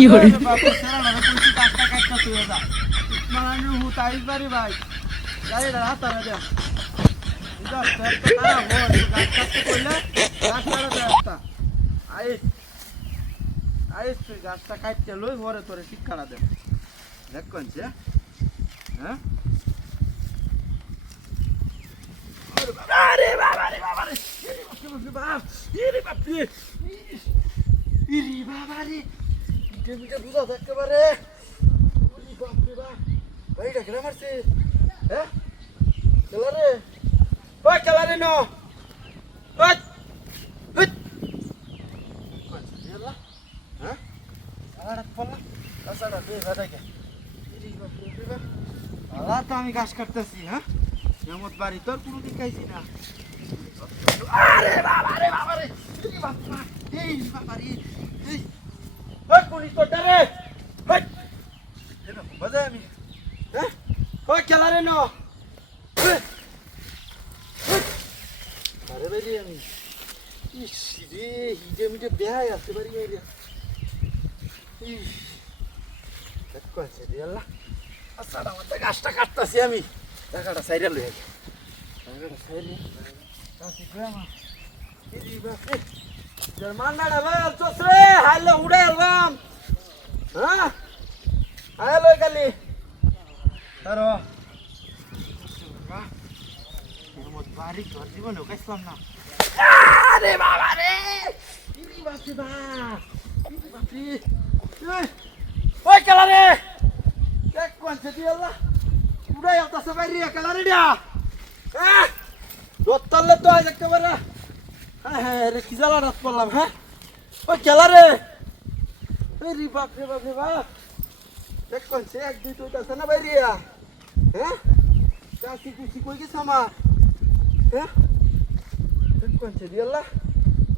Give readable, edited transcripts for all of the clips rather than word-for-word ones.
কি করে বাপু সেরা না কইছি টাকা কাটটা তুই যা মানে হুতাইস বাড়ি ভাই গাড়িটা হাতারে দে যা তো খারাপ হয় গাছ কাটতে কইলে গাছ কাটা দে একটা আইস তুই গাছটা কাটতে লই পরে তোরে ঠিক কাটা দে দেখ কোনছে হ্যাঁ আরে বাবা রে বাবা রে ইরে বাপ রে ইরে বাবা রে ইটা মিটা বুঝা একেবারে ওরে বাপ রে বাপ ভাইটা কেন মারছে হ্যাঁ খেলারে ওই খেলারে নো ওই ওই কোনছে হ্যাঁ আড়া পড়লা আসাড়া দে ভাটাকে ইরে বাপ রে বাপ আলা তো আমি ঘাস কাটতেছি হ্যাঁ এমত বাড়ি তোর কোনোদিন খাইছি না আরে বাবা রে এই বাবা এই বাবা রে এই ওই পুলিশ তো ডরে ওই এটা বাজে আমি হ্যাঁ ওই খেলারে নো আরে বেরি আমি ইস রে হিজে মিজে বেহাই আছে বাড়ি রে ইস দেখো আছে রে আল্লাহ আসাড়া মত গাছটা কাটতাছি আমি টাকাটা সাইরা লই আগে টাকাটা সাইরে কাছে গ্রামা ইদি বাপরে জার্মান না রে চোসরে হাইলো উড়ে এলাম হ্যাঁ হাইলো কালি তারো বাহ এমত বাড়ি ঘর জীবনে কাইছলাম না আরে বাবা রে ইদি বাপরে বা ইদি বাপরে ওই কালা রে দেখ কোনছে দি আল্লাহ উড়াই আতাছে বাইরে কালা রে দিয়া হ্যাঁ দত্তলে তো আজ একেবারে হ্যাঁ রে কি জ্বালা রাত পড়লাম হ্যাঁ ওই খেলা রে রে বাপ রে বাপ দেখ কোনছে এক দুই তো আছে না বাইরিয়া হ্যাঁ চাষি কুচি কই গেছে আমার হ্যাঁ দেখ কোনছে দি আল্লাহ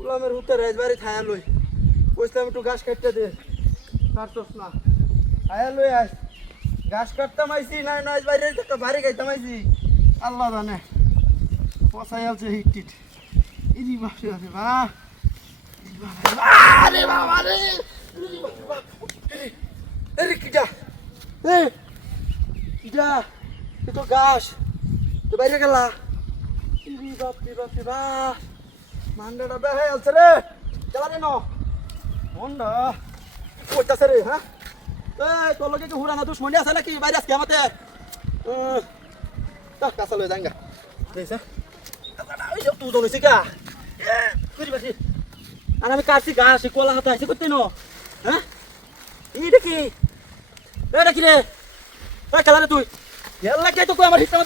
উলামের হুতে রাইজ বাড়ি থায়া লই কইছলাম একটু ঘাস কাটতে দে কাটছস না থায়া লই আয় ঘাস কাটতাম আইছি না না আজ বাইরে থেকে বাড়ি গাইতাম আইছি আল্লাহ জানে পসাই আছে হিট ইরি বাপরে বাবা আরে বাবা রে এরে কিটা কিটা এ তো গাছ তো বাইরে গেলা ইরি বাপরে বাপ মান্ডাটা বেহাই আছে রে চলা রে নো মন্ডা কইতাছে রে হ্যাঁ এই তোর লগে কি হুরানা দুশ্মনী আছে নাকি বাইরে আজকে আমাতে তা কাঁচা লয়ে যাঙ্গা দেখছ ওই যে তুই দৌড়েছি কা করি বাসি আর আমি কাটছি গাছ কলা হাতে আসি করতে নো হ্যাঁ এইটা কি রে ওই খেলা রে তুই এল্লা কে তো কই আমার হিসাব